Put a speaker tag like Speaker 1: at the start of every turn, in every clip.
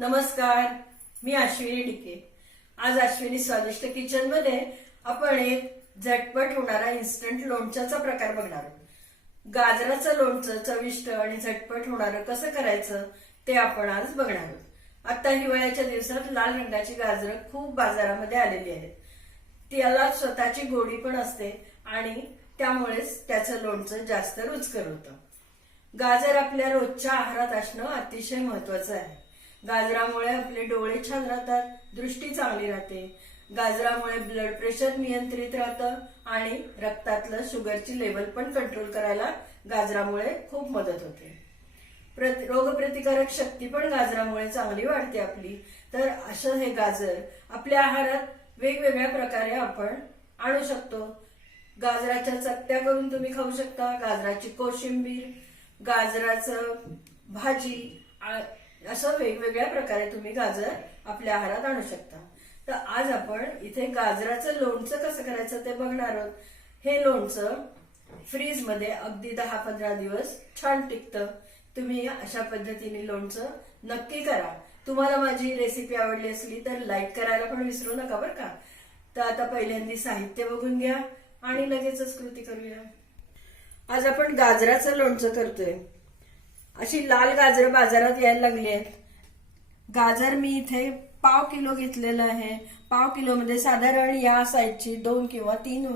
Speaker 1: नमस्कार मी अश्विनी डिके आज अश्विनी स्वादिष्ट किचनमध्ये आपण एक झटपट होणारा इन्स्टंट लोणच्याचा प्रकार बघणार आहोत. गाजराचं लोणचं चविष्ट आणि झटपट होणारं कसं करायचं ते आपण आज बघणार आहोत. आता हिवाळ्याच्या दिवसात लाल रंगाची गाजरं खूप बाजारामध्ये आलेली आहेत. त्याला स्वतःची गोडी पण असते आणि त्यामुळेच त्याचं लोणचं जास्त रुचकर होतं. गाजर आपल्या रोजच्या आहारात असणं अतिशय महत्वाचं आहे. गाजरामुळे आपले डोळे छान राहतात दृष्टी चांगली राहते. गाजरामुळे ब्लड प्रेशर नियंत्रित राहतं आणि रक्तातलं शुगरची लेवल पण कंट्रोल करायला गाजरामुळे खूप मदत होते. रोगप्रतिकारक शक्ती पण गाजरामुळे चांगली वाढते आपली. तर असं हे गाजर आपल्या आहारात वेगवेगळ्या प्रकारे आपण आणू शकतो. गाजराच्या चकत्या करून तुम्ही खाऊ शकता गाजराची कोशिंबीर गाजराचं भाजी आ- असं वेगवेगळ्या प्रकारे तुम्ही गाजर आपल्या आहारात आणू शकता. तर आज आपण इथे गाजराचं लोणचं कसं करायचं ते बघणार आहोत. हे लोणचं फ्रीजमध्ये अगदी दहा पंधरा दिवस छान टिकतं. तुम्ही अशा पद्धतीने लोणचं नक्की करा. तुम्हाला माझी रेसिपी आवडली असली तर लाईक करायला पण विसरू नका बरं का. तर आता पहिल्यांदा साहित्य बघून घ्या आणि लगेचच कृती करूया. आज आपण गाजराचं लोणचं करतोय. अशी लाल गाजर बाजारात यायला लागली आहेत. गाजर मी इथे पाव किलो घेतलेलं आहे. पाव किलो मध्ये साधारण या साईजची दोन किंवा तीन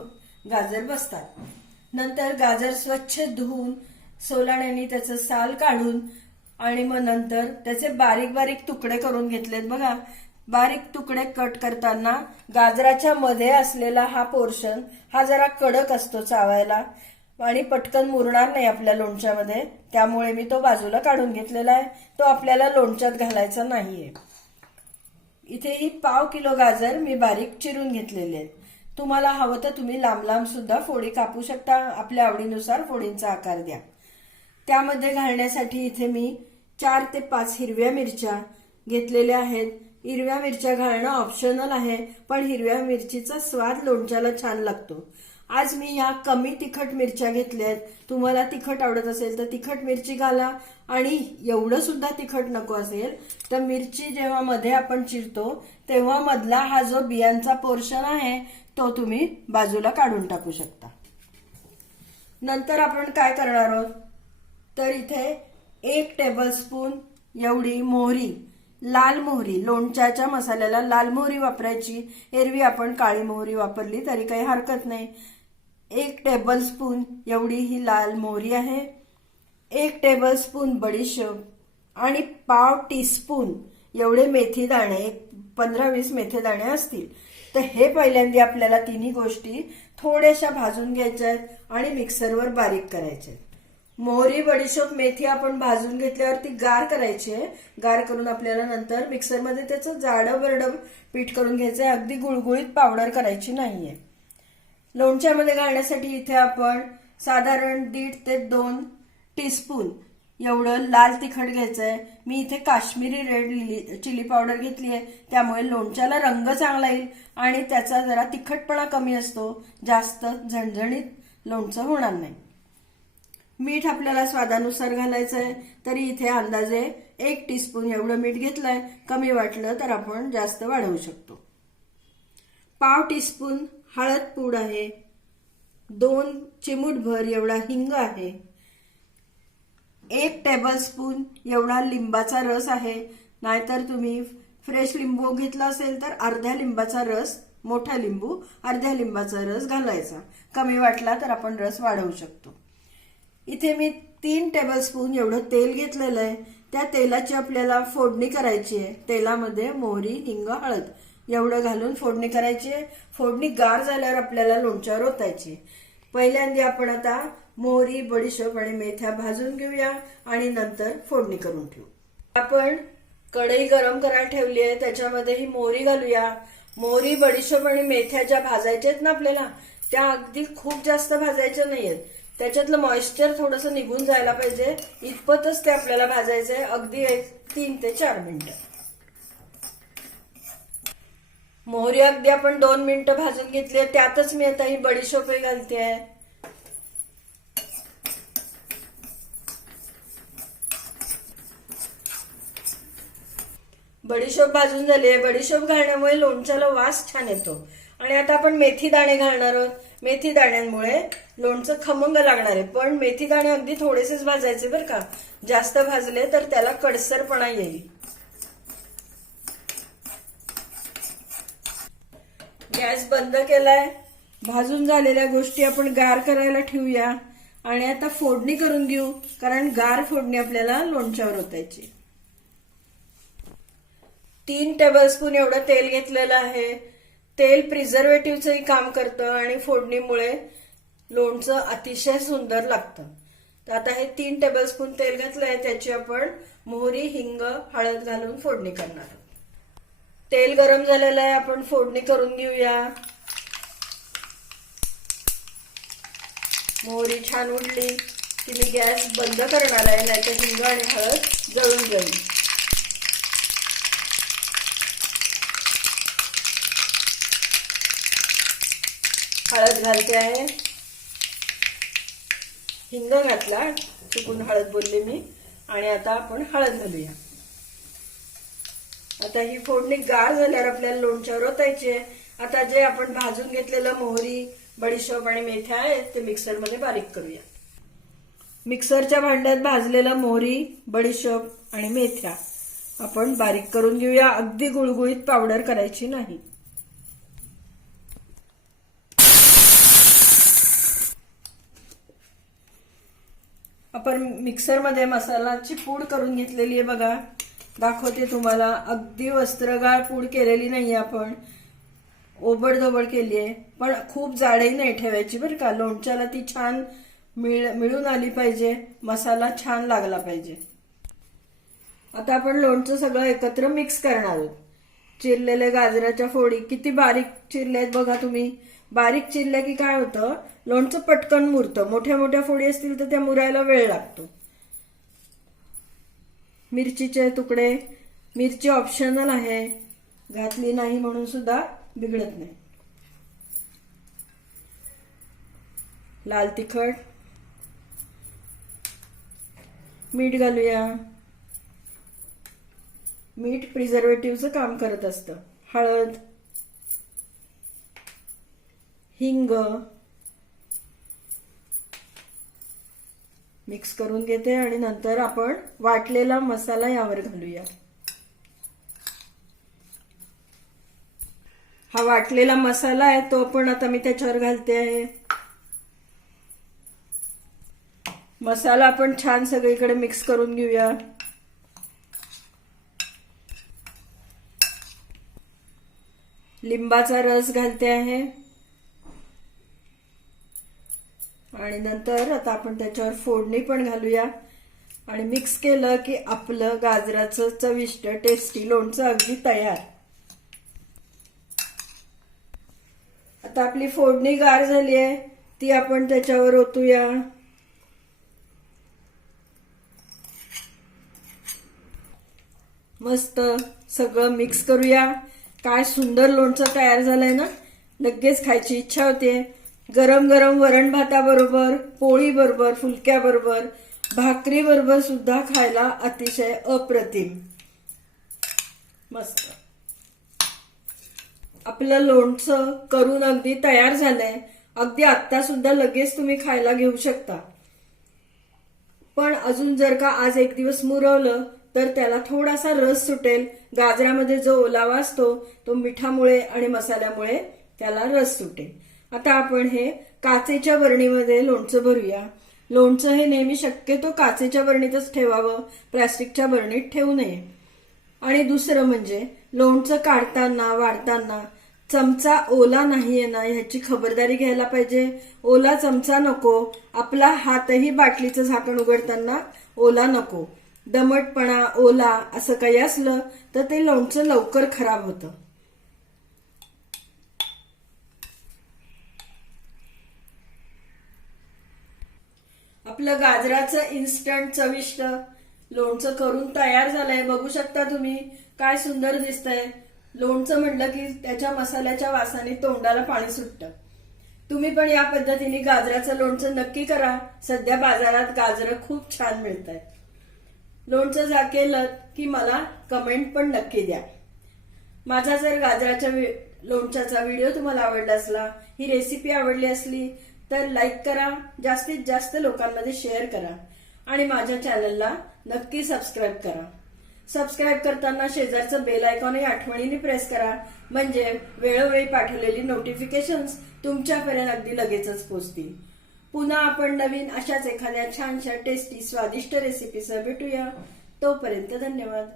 Speaker 1: गाजर बसतात. नंतर गाजर स्वच्छ धुवून सोलाण्याने त्याचं साल काढून आणि मग नंतर त्याचे बारीक बारीक तुकडे करून घेतलेत बघा. बारीक तुकडे कट करताना गाजराच्या मध्ये असलेला हा पोर्शन हा जरा कडक असतो चावायला. आणि पटकन मुरणार नाही आपल्या लोणच्यामध्ये. त्यामुळे मी तो बाजूला काढून घेतलेला आहे. तो आपल्याला लोणच्यात घालायचा नाहीये. इथे ही पाव किलो गाजर मी बारीक चिरून घेतलेले आहेत. तुम्हाला हवं तर तुम्ही लांब लांब सुद्धा फोडी कापू शकता. आपल्या आवडीनुसार फोडींचा आकार द्या. त्यामध्ये घालण्यासाठी इथे मी चार ते पाच हिरव्या मिरच्या घेतलेल्या आहेत. हिरव्या मिरच्या घालणं ऑप्शनल आहे पण हिरव्या मिरचीचा स्वाद लोणच्याला छान लागतो. आज मी या कमी तिखट मिरच्या घेतल्या आहेत तुम्हाला तिखट आवडत असेल तर तिखट मिरची घाला. आणि एवढं सुद्धा तिखट नको असेल तर मिरची जेव्हा मध्ये आपण चिरतो तेव्हा मधला हा जो बियांचा पोर्शन आहे तो तुम्ही बाजूला काढून टाकू शकता. नंतर आपण काय करणार आहोत? तर इथे एक टेबलस्पून एवढी मोहरी लाल मोहरी लोणच्याच्या मसाल्याला लाल मोहरी वापरायची. एरवी आपण काळी मोहरी वापरली तरी काही हरकत नाही. एक टेबलस्पून एवढी ही लाल मोहरी आहे. एक टेबलस्पून बडीशेप आणि पाव टीस्पून एवढे मेथी दाणे एक पंधरा वीस मेथी दाणे असतील. तर हे पहिल्यांदा आपल्याला तिन्ही गोष्टी थोड्याशा भाजून घ्यायच्या आहेत आणि मिक्सरवर बारीक करायच्या आहेत. मोहरी बडीशोप मेथी आपण भाजून घेतल्यावर ती गार करायची आहे. गार करून आपल्याला नंतर मिक्सरमध्ये त्याचं जाडं बरडं पीठ करून घ्यायचं आहे. अगदी गुळगुळीत पावडर करायची नाहीये. लोणच्यामध्ये घालण्यासाठी इथे आपण साधारण दीड ते दोन टीस्पून एवढं लाल तिखट घ्यायचं आहे मी इथे काश्मीरी रेड लिली चिली पावडर घेतली आहे. त्यामुळे लोणच्याला रंग चांगला येईल आणि त्याचा जरा तिखटपणा कमी असतो. जास्त झणझणीत लोणचं होणार नाही. मीठ आपल्याला स्वादानुसार घालायचं आहे तरी इथे अंदाजे एक टीस्पून एवढं मीठ घेतलंय. कमी वाटलं तर आपण जास्त वाढवू शकतो. पाव टीस्पून हळद पूड आहे. दोन चिमूटभर एवढा हिंग आहे. एक टेबलस्पून एवढा लिंबाचा रस आहे. नाहीतर तुम्ही फ्रेश लिंबू घेतला असेल तर अर्ध्या लिंबाचा रस मोठा लिंबू अर्ध्या लिंबाचा रस घालायचा. कमी वाटला तर आपण रस वाढवू शकतो. इथे मी तीन टेबलस्पून एवढं तेल घेतलेलं आहे. त्या तेलाची आपल्याला फोडणी करायची आहे. तेलामध्ये मोहरी हिंग हळद. एवढं घालून फोडणी करायची फोडणी गार झाल्यावर आपल्याला लोणच्यावर ओतायची पहिल्यांदा आपण आता मोहरी बडीशोप आणि मेथ्या भाजून घेऊया आणि नंतर फोडणी करून ठेवू. आपण कढई गरम करायला ठेवली आहे. त्याच्यामध्ये ही मोहरी घालूया. मोहरी बडीशोप आणि मेथ्या ज्या भाजायच्या आहेत ना आपल्याला त्या अगदी खूप जास्त भाजायच्या नाहीयेत. त्याच्यातलं मॉइश्चर थोडस निघून जायला पाहिजे. इतपतच ते आपल्याला भाजायचंय अगदी एक तीन ते चार मिनिटं. मोहरी अगदी आपण दोन मिनिटं भाजून घेतली त्यातच मी आता ही बडीशोपही घालते आहे. बडीशोप भाजून झाली आहे. बडीशोप घालण्यामुळे लोणच्याला वास छान येतो. आणि आता आपण मेथी दाणे घालणार आहोत. मेथी दाण्यांमुळे लोणचं खमंग लागणार आहे. पण मेथी दाणे अगदी थोडेसेच भाजायचे बरं का. जास्त भाजले तर त्याला कडसरपणा येईल. गॅस बंद केलाय. भाजून झालेल्या गोष्टी आपण गार करायला ठेवूया. आणि आता फोडणी करून घेऊ कारण गार फोडणी आपल्याला लोणच्यावर होतायची तीन टेबलस्पून एवढं तेल घेतलेलं आहे. तेल प्रिझर्वेटिव्हचंही काम करतं आणि फोडणीमुळे लोणचं अतिशय सुंदर लागतं. तर आता हे तीन टेबलस्पून तेल घेतलंय त्याची आपण मोहरी हिंग हळद घालून फोडणी करणार आहोत. तेल गरम झालेलं आहे आपण फोडणी करून घेऊया. मोहरी छान उडली की मी गॅस बंद करणार आहे नाहीतर हिंग आणि हळद जळून जाईल. हळद घालते आहे. हिंग घातला चुकून हळद बोलले मी. आणि आता आपण हळद घालूया. आता ही फोडणी गार झाल्यावर आपल्याला लोणच्यावर ओतायची आहे. आता जे आपण भाजून घेतलेलं मोहरी बडीशोप आणि मेथ्या आहेत ते मिक्सरमध्ये बारीक करूया. मिक्सरच्या भांड्यात भाजलेलं मोहरी बडीशोप आणि मेथ्या आपण बारीक करून घेऊया. अगदी गुळगुळीत पावडर करायची नाही. आपण मिक्सरमध्ये मसालाची पूड करून घेतलेली आहे बघा. दाखवते तुम्हाला. अगदी वस्त्रगाळ पूड केलेली नाही आपण. ओबडधोबड केली आहे पण खूप जाडही नाही ठेवायची बरं का. लोणच्याला ती छान मिळ मिळून आली पाहिजे. मसाला छान लागला पाहिजे. आता आपण लोणचं सगळं एकत्र मिक्स करणार आहोत. चिरलेले गाजराच्या फोडी. किती बारीक चिरले आहेत बघा तुम्ही. बारीक चिरल्या की काय होतं? लोणचं पटकन मुरतं. मोठ्या मोठ्या फोडी असतील तर त्या मुरायला वेळ लागतो. मिरचीचे तुकडे मिरची ऑप्शनल आहे. घातली नाही म्हणून सुद्धा बिघडत नाही. लाल तिखट. मीठ घालूया. मीठ प्रिझर्वेटिव्हचं काम करत असतं. हळद. हिंग. मिक्स करून घेते आणि नंतर आपण वाटलेला मसाला यावर घालूया. हा वाटलेला मसाला आहे तो पण आता मी त्याच्यावर घालते आहे. मसाला आपण छान सगळीकडे मिक्स करून घेऊया. लिंबाचा रस घालते आहे. आणि नंतर आता आपण त्याच्यावर फोडणी पण घालूया. आणि मिक्स केलं की आपलं गाजराचं चविष्ट टेस्टी लोणचं अगदी तयार. आता आपली फोडणी गार झाली आहे ती आपण त्याच्यावर ओतूया. मस्त सगळं मिक्स करूया. काय सुंदर लोणचं तयार झालंय ना? लगेच खायची इच्छा होते गरम गरम वरण भाताबरोबर पोळी बरोबर फुलक्या बरोबर भाकरी बरोबर सुद्धा खायला अतिशय अप्रतिम. मस्त. आपलं लोणचं करून अगदी तयार झालंय. अगदी आत्ता सुद्धा लगेच तुम्ही खायला घेऊ शकता. पण अजून जर का आज एक दिवस मुरवलं तर त्याला थोडासा रस सुटेल. गाजरामध्ये जो ओलावा असतो तो मिठामुळे आणि मसाल्यामुळे त्याला रस सुटेल. आता आपण हे काचेच्या बरणीमध्ये लोणचं भरूया. लोणचं हे नेहमी शक्यतो काचेच्या बरणीतच ठेवावं प्लॅस्टिकच्या बरणीत ठेवू नये. आणि दुसरं म्हणजे लोणचं काढताना वाढताना चमचा ओला नाहीये ना ह्याची खबरदारी घ्यायला पाहिजे. ओला चमचा नको. आपला हातही बाटलीचं झाकण उघडताना ओला नको. दमटपणा ओला असं काही असलं तर ते लोणचं लवकर खराब होतं. आपलं गाजराचं इन्स्टंट चविष्ट. लोणचं करून तयार झालंय. बघू शकता तुम्ही. काय सुंदर दिसतंय. लोणचं म्हणलं की त्याच्या मसाल्याच्या वासाने तोंडाला पाणी सुटतं. तुम्ही पण या पद्धतीने गाजराचं लोणचं नक्की करा. सध्या बाजारात गाजरं खूप छान मिळत आहेत लोणचं जा केलं की मला कमेंट पण नक्की द्या. माझा जर गाजराच्या लोणच्याचा व्हिडिओ तुम्हाला आवडला असला ही रेसिपी आवडली असली तर लाईक करा जास्तीत जास्त लोकांमध्ये शेअर करा. आणि माझ्या चॅनलला नक्की सबस्क्राईब करा. सबस्क्राईब करताना शेजारचं बेल आयकॉनही आठवणीने प्रेस करा. म्हणजे वेळोवेळी पाठवलेली नोटिफिकेशन्स तुमच्यापर्यंत अगदी लगेचच पोहोचतील पुन्हा आपण नवीन अशाच एखाद्या छानशा टेस्टी स्वादिष्ट रेसिपीसह भेटूया. तोपर्यंत धन्यवाद.